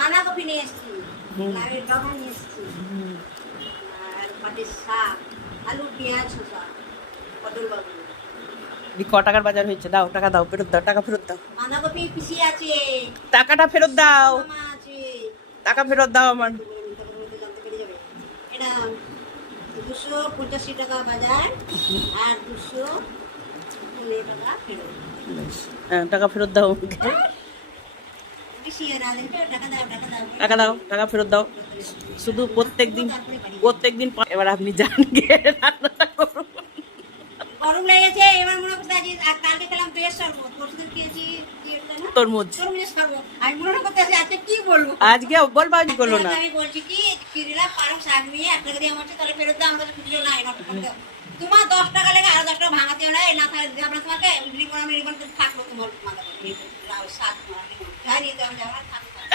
বাঁধাকপি নিয়ে এসেছি, লাউয়ের ডগা নিয়ে এসেছি, আর পাটের শাক, আলু, পেঁয়াজ, শসা, পটল বাবু। ক টাকার বাজার হয়েছে? দাও টাকা, দাও, ফেরত দাও, টাকা ফেরত দাও, বাঁধাকপি পিসি আছে, টাকাটা ফেরত দাও, মামা আছে। টাকা ফেরত দাও আমার। এটা 285 টাকা বাজার আর 215 টাকা ফেরত। হ্যাঁ, টাকা ফেরত দাও আমাকে। পিসি আর আলে টাকা দাও, টাকা দাও, টাকা দাও, টাকা ফেরত দাও। শুধু প্রত্যেকদিন এবার আপনি যান গিয়ে রান্নাটা করুন। গরম লেগেছে, এবার মনে করতে আছি। আর কালকে খেলাম বেশ শরবত, পরশুদিন খেয়েছি কি একটা না তরমুজ। তরমুজের শরবত। আমি মনে করতে আছি আজকে কি বলবো। আজকে বলবা, আজ করলো না। আমি বলছি কি কিরিলা পারো শাক নিয়ে 1 টাকা দিয়ে আমার তাহলে ফেরত দাও, আমাদের খুঁজলো না এটা করতে দাও। তোমার 10 টাকা লেগে আরো 10 টাকা ভাঙাতেও না, এই না তাহলে আমরা তোমাকে রিবন থাকবো তোমার মাথা করে শাক তোমার জানি তো আমি যাওয়ার থাকবো।